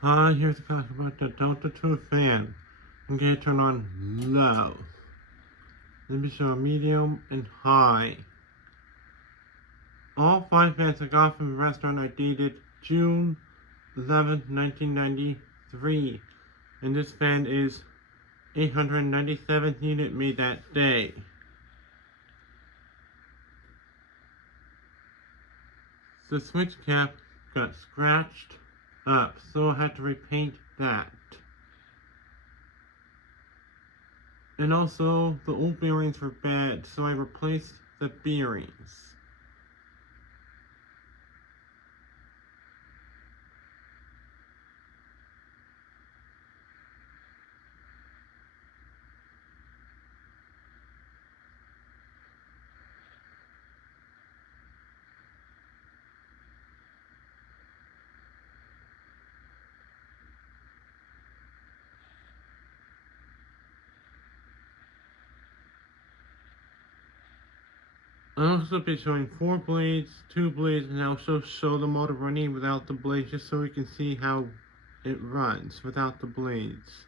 Hi, here's to talk about the Delta 2 fan. Okay, turn on low. Then be show medium and high. All 5 fans that got from the restaurant are dated June 11, 1993. And this fan is 897th unit made that day. The switch cap got scratched up, so I had to repaint that. And also, the old bearings were bad, so I replaced the bearings. I'll also be showing 4 blades, 2 blades, and I'll also show the motor running without the blades just so we can see how it runs without the blades.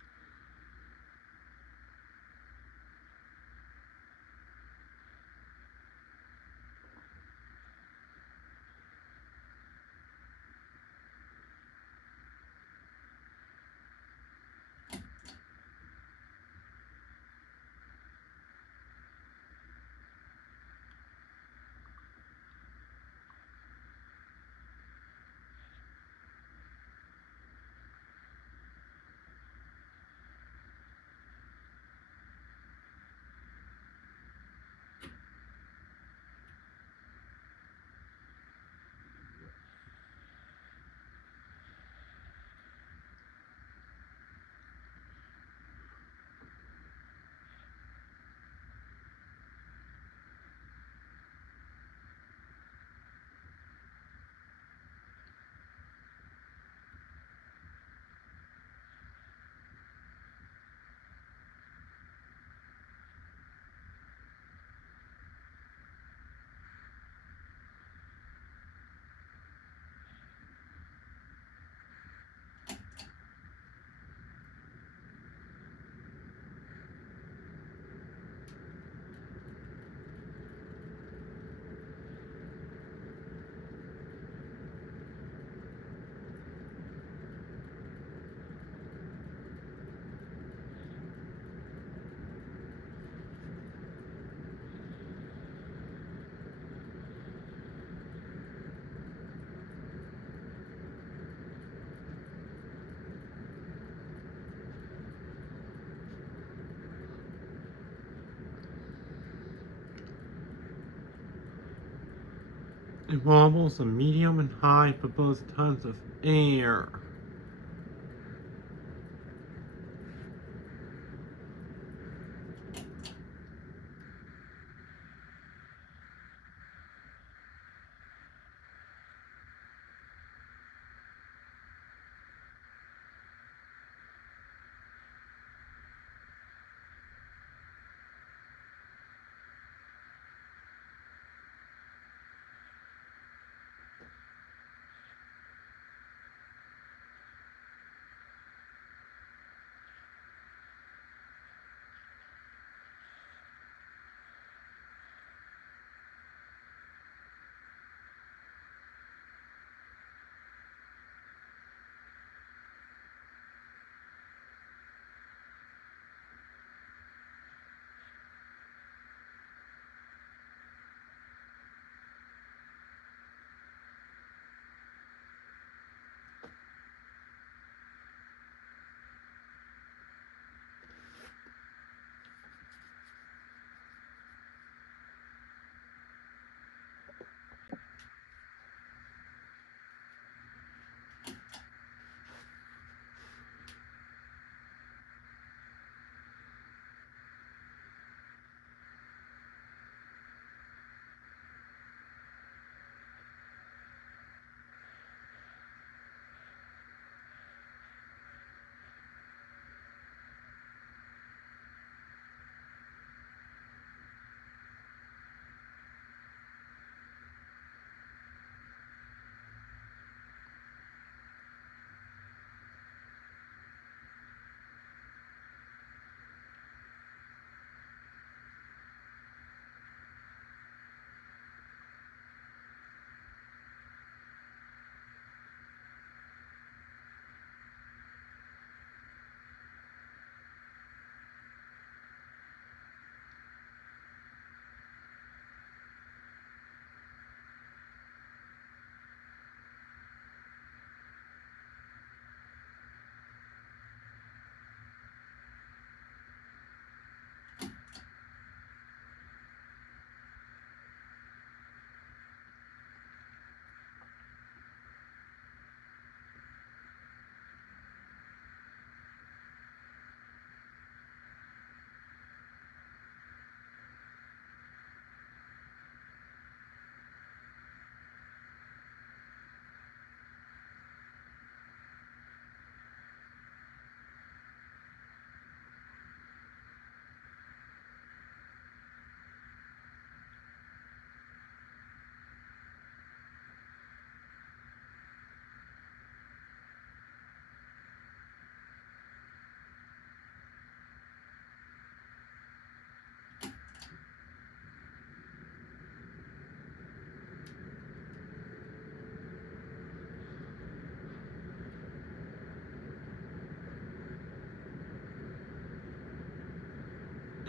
It wobbles a medium and high but blows tons of air.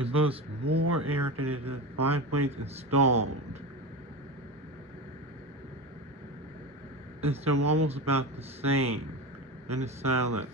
It blows more air than it has 5 blades installed. It's still almost about the same, and it's silent.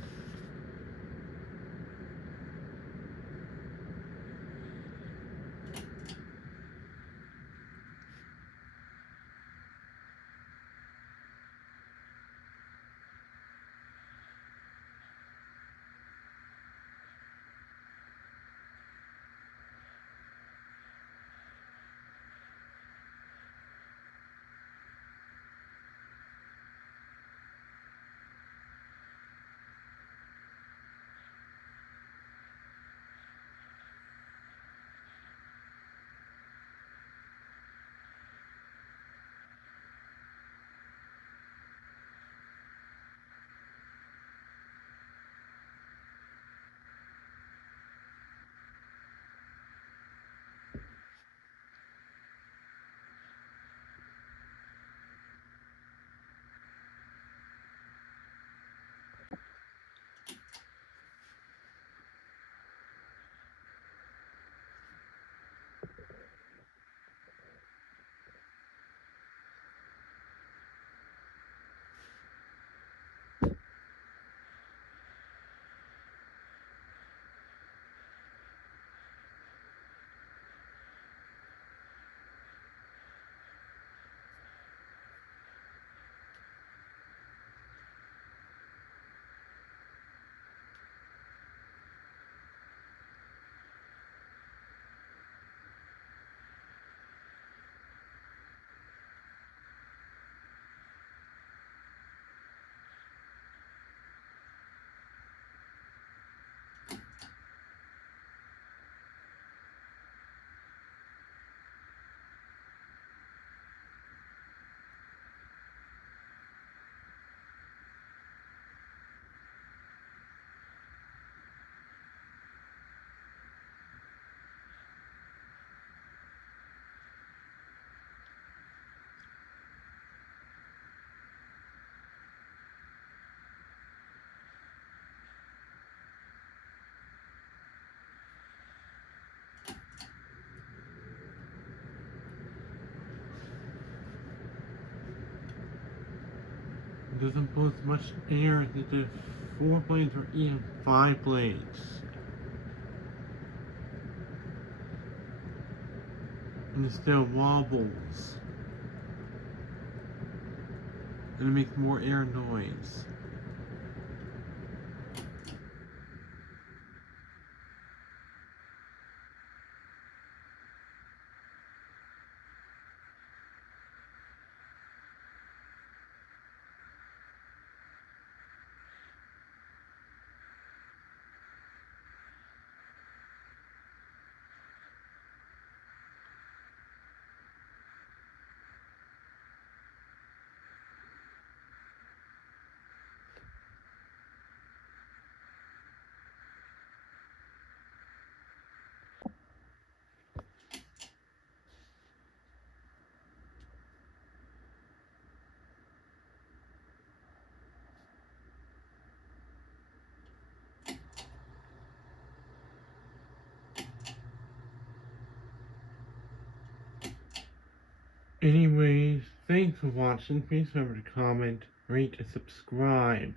It doesn't blow as much air as it did 4 blades or even 5 blades. And it still wobbles. And it makes more air noise. Anyways, thanks for watching. Please remember to comment, rate, and subscribe.